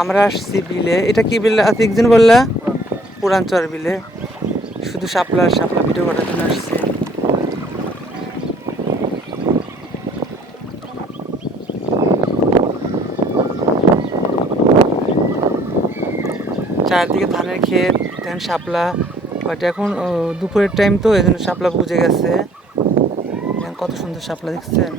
আমরা আসছি বিলে। এটা কি বিলে? আজ একদিন বললা পুরানচর বিলে। শুধু শাপলা শাপলা ভিডিও করার জন্য আসছি। চারদিকে ধানের ক্ষেত ধান শাপলা। বাট এখন দুপুরের টাইম তো এই জন্য শাপলা বুঝে গেছে। কত সুন্দর শাপলা, দেখছেন?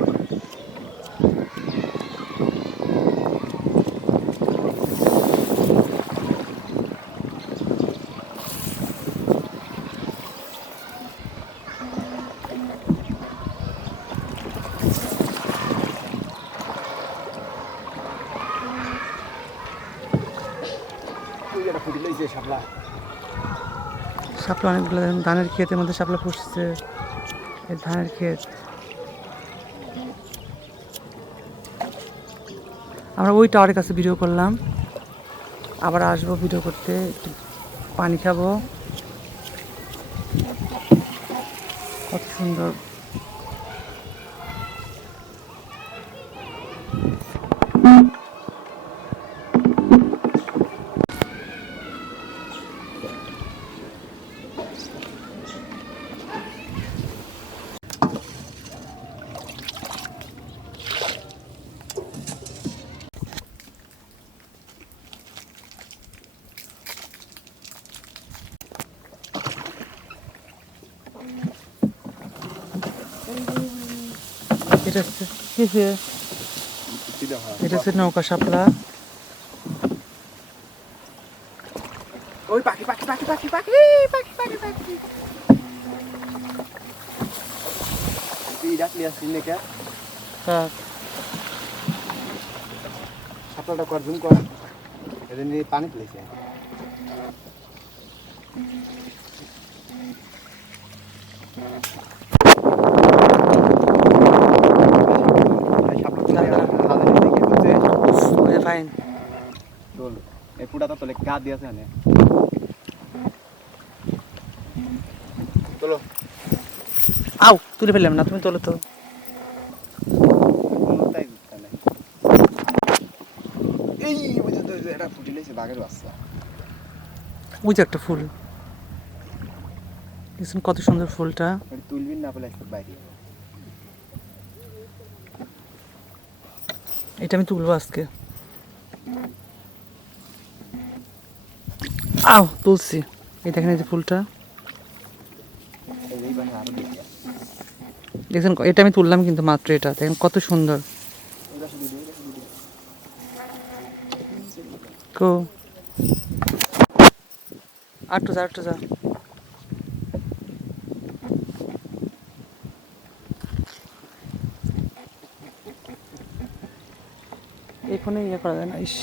শাপলা। অনেকগুলো ধানের ক্ষেতের মধ্যে শাপলা পুষছে, এই ধানের ক্ষেত। আমরা ওই টাওয়ারের কাছে ভিডিও করলাম। আবার আসব ভিডিও করতে, একটু পানি খাব। কত সুন্দর। এটা? এটা হচ্ছে নৌকা শাপলা। ওই পাখি পাখি পাখি পাখি পাখি পাখি পাখি পাখি। তুই ডাকলি আসছিস নাকি? হ্যাঁ। শাপলাটা কর জুম কর। এটা নিয়ে পানি ফাইন এই পুটাটা তোলে গা দিয়েছে চলো আও তুলে। ফেললাম না তুমি তোলো তো। এই বুঝে তো এটা ফুটি লইছে বাঘের বাচ্চা। ওই যে একটা ফুল। দেখছেন কত সুন্দর ফুলটা। তুলবি না বলে একটা বাইরে। এটা আমি তুলবো আজকে। আও, তুলছি। এই দেখেন এই যে ফুলটা। দেখছেন এটা আমি তুললাম কিন্তু মাত্র এটা। দেখেন কত সুন্দর। কো। আটটু যা আটটু যা। এই ফোনে ইয়ে করা যায় না, ইস।